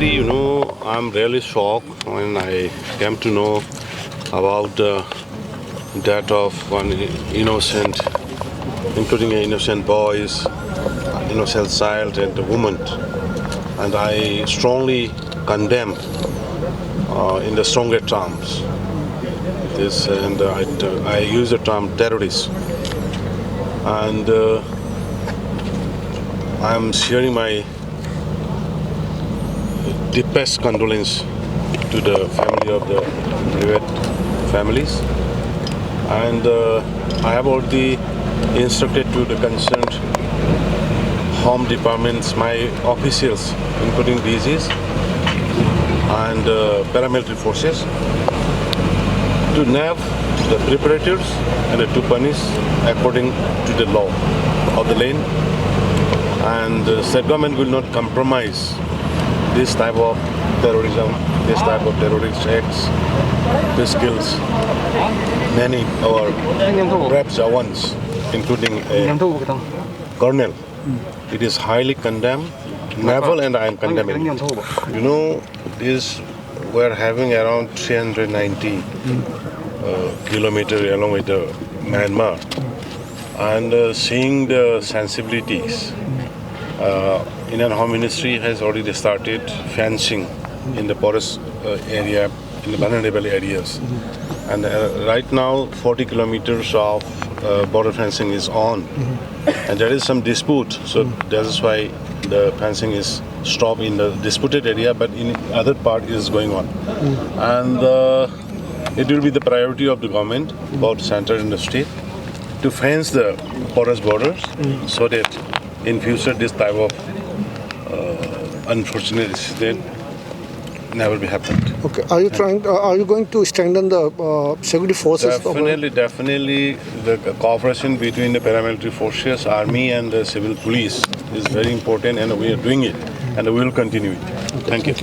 Actually, I'm really shocked when I came to know about the death of one innocent, including innocent boys, innocent child and a woman. And I strongly condemn in the strongest terms this, and I use the term terrorist. And I am sharing my deepest condolence to the family of the bereaved families, and I have already instructed to the concerned home departments, my officials, including DGs and paramilitary forces, to nab the perpetrators and to punish according to the law of the land. And the state government will not compromise this type of terrorism, this type of terrorist acts. This kills many our brave Jawans, including a colonel. It is highly condemned, naval, and I am condemning. We're having around 390 kilometers along with the Myanmar, and seeing the sensibilities. Indian Home Ministry has already started fencing in the forest area, in the vulnerable areas. And right now, 40 kilometers of border fencing is on. And there is some dispute, so that is why the fencing is stopped in the disputed area, but in other part is going on. And it will be the priority of the government, both center and the state, to fence the forest borders so that in future this type of unfortunate incident never be happened. Okay. Are you going to strengthen the security forces? Definitely, the cooperation between the paramilitary forces, army, and the civil police is very important, and we are doing it, and we will continue it. Thank you.